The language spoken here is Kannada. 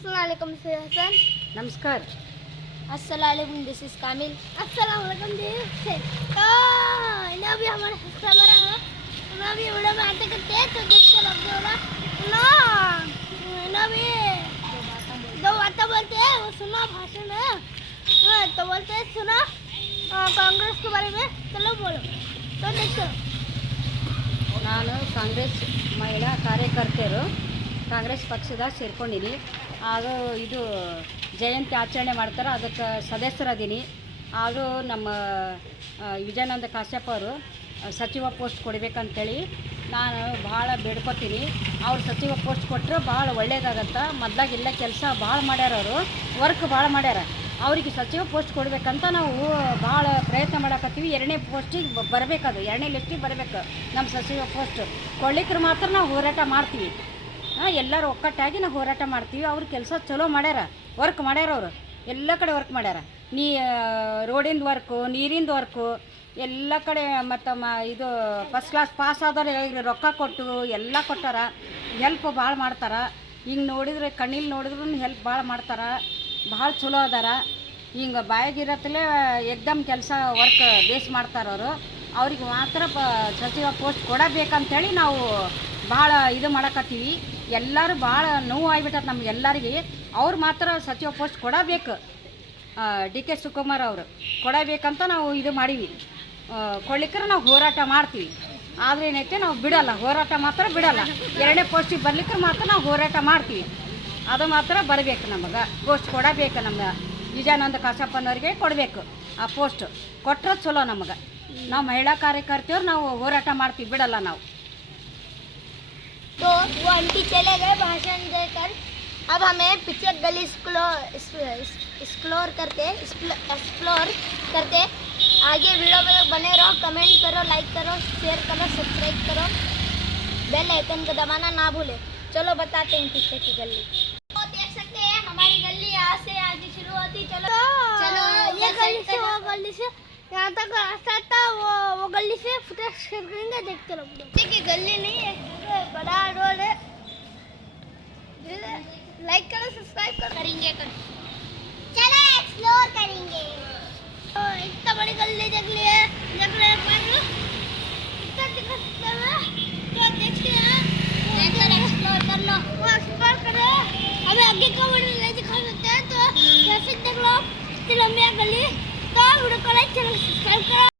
अस्सलामुअलैकुम से हसन। नमस्कार। अस्सलामुअलैकुम, दिस इज कामिल। अस्सलामुअलैकुम दिस से तो इन्हें भी हमारे सब्सक्राइबर हैं। इन्हें भी वीडियो में आते करते हैं तो देखते लगते होगा ना। इन्हें भी दो बातें बोलते हैं, वो सुना भाषण है। तो बोलते हैं सुना कांग्रेस के बारे में, चलो बोलो तो देखो। ನಾನು ಕಾಂಗ್ರೆಸ್ ಮಹಿಳಾ ಕಾರ್ಯಕರ್ತೆಯರು ಕಾಂಗ್ರೆಸ್ ಪಕ್ಷದಾಗ ಸೇರ್ಕೊಂಡಿನಿ. ಹಾಗೂ ಇದು ಜಯಂತಿ ಆಚರಣೆ ಮಾಡ್ತಾರೆ, ಅದಕ್ಕೆ ಸದಸ್ಯರದೀನಿ. ಹಾಗೂ ನಮ್ಮ ವಿಜಯಾನಂದ ಕಾಶ್ಯಪ್ ಅವರು ಸಚಿವ ಪೋಸ್ಟ್ ಕೊಡಬೇಕಂತೇಳಿ ನಾನು ಭಾಳ ಬೇಡ್ಕೊತೀನಿ. ಅವ್ರು ಸಚಿವ ಪೋಸ್ಟ್ ಕೊಟ್ಟರೆ ಭಾಳ ಒಳ್ಳೇದಾಗತ್ತೆ. ಮೊದಲಾಗೆಲ್ಲ ಕೆಲಸ ಭಾಳ ಮಾಡ್ಯಾರ, ಅವರು ವರ್ಕ್ ಭಾಳ ಮಾಡ್ಯಾರ. ಅವ್ರಿಗೆ ಸಚಿವ ಪೋಸ್ಟ್ ಕೊಡಬೇಕಂತ ನಾವು ಭಾಳ ಪ್ರಯತ್ನ ಮಾಡಕತ್ತೀವಿ. ಎರಡನೇ ಪೋಸ್ಟಿಗೆ ಬರಬೇಕದು, ಎರಡನೇ ಲಿಸ್ಟಿಗೆ ಬರಬೇಕು ನಮ್ಮ ಸಚಿವ ಪೋಸ್ಟ್ ಕೊಡ್ಲಿಕ್ಕೆ ಮಾತ್ರ ನಾವು ಹೋರಾಟ ಮಾಡ್ತೀವಿ. ಎಲ್ಲರೂ ಒಕ್ಕಟ್ಟಾಗಿ ನಾವು ಹೋರಾಟ ಮಾಡ್ತೀವಿ. ಅವ್ರು ಕೆಲಸ ಚಲೋ ಮಾಡ್ಯಾರ, ವರ್ಕ್ ಮಾಡ್ಯಾರ, ಅವರು ಎಲ್ಲ ಕಡೆ ವರ್ಕ್ ಮಾಡ್ಯಾರ. ರೋಡಿಂದ ವರ್ಕು, ನೀರಿಂದ ವರ್ಕು ಎಲ್ಲ ಕಡೆ. ಮತ್ತು ಇದು ಫಸ್ಟ್ ಕ್ಲಾಸ್ ಪಾಸ್ ಆದವ್ರು ರೊಕ್ಕ ಕೊಟ್ಟು ಎಲ್ಲ ಕೊಟ್ಟಾರ, ಹೆಲ್ಪ್ ಭಾಳ ಮಾಡ್ತಾರೆ. ಹಿಂಗೆ ನೋಡಿದ್ರೆ ಕಣ್ಣಿಲ್ಲಿ ನೋಡಿದ್ರು ಹೆಲ್ಪ್ ಭಾಳ ಮಾಡ್ತಾರೆ, ಭಾಳ ಚಲೋ ಅದಾರ. ಹಿಂಗೆ ಬಾಯಾಗಿರತ್ತಲೇ ಎಕ್ದಮ್ ಕೆಲಸ ವರ್ಕ್ ಬೇಸ್ ಮಾಡ್ತಾರವರು. ಅವ್ರಿಗೆ ಮಾತ್ರ ಸಚಿವ ಪೋಸ್ಟ್ ಕೊಡಬೇಕಂತೇಳಿ ನಾವು ಭಾಳ ಇದು ಮಾಡಕತ್ತೀವಿ. ಎಲ್ಲರೂ ಭಾಳ ನೋವು ಆಗಿಬಿಟ್ಟದ ನಮಗೆಲ್ಲರಿಗೆ. ಅವ್ರು ಮಾತ್ರ ಸಚಿವ ಪೋಸ್ಟ್ ಕೊಡಬೇಕು. ಡಿ ಕೆ ಶಿವಕುಮಾರ್ ಅವರು ಕೊಡಬೇಕಂತ ನಾವು ಇದು ಮಾಡೀವಿ. ಕೊಡ್ಲಿಕ್ಕೆ ನಾವು ಹೋರಾಟ ಮಾಡ್ತೀವಿ. ಆದರೆ ಏನೈತೆ ನಾವು ಬಿಡಲ್ಲ, ಹೋರಾಟ ಮಾತ್ರ ಬಿಡಲ್ಲ. ಎರಡನೇ ಪೋಸ್ಟಿಗೆ ಬರ್ಲಿಕ್ಕೆ ಮಾತ್ರ ನಾವು ಹೋರಾಟ ಮಾಡ್ತೀವಿ. ಅದು ಮಾತ್ರ ಬರಬೇಕು, ನಮಗೆ ಪೋಸ್ಟ್ ಕೊಡಬೇಕು. ನಮ್ಮ ವಿಜಯಾನಂದ ಕಾಶ್ಯಪ್ಪನವ್ರಿಗೆ ಕೊಡಬೇಕು ಆ ಪೋಸ್ಟ್. ಕೊಟ್ಟರೆ ಚಲೋ ನಮಗೆ. ನಾವು ಮಹಿಳಾ ಕಾರ್ಯಕರ್ತೆಯವ್ರು ನಾವು ಹೋರಾಟ ಮಾಡ್ತೀವಿ, ಬಿಡಲ್ಲ ನಾವು. तो वो आंटी चले गए भाषण देकर। अब हमें पिक्चर गली एक्सप्लोर करते आगे वीडियो में बने रहो, कमेंट करो, लाइक करो, शेयर करो, सब्सक्राइब करो, बेल आइकन को दबाना ना भूले। चलो बताते हैं पीछे की गली। तो देख सकते हैं हमारी गली यहाँ से आगे शुरू होती। चलो चलो ये गली से वो गली से यहाँ तक रास्ता था, वो गली से फुटेज शेयर करेंगे, देखते रहो। देखिए गली नहीं है, बड़ा रोड है। लाइक करो, सब्सक्राइब करेंगे। चलो एक्सप्लोर करेंगे। तो इतना बड़ी गली देख ली है, देख रहे हैं।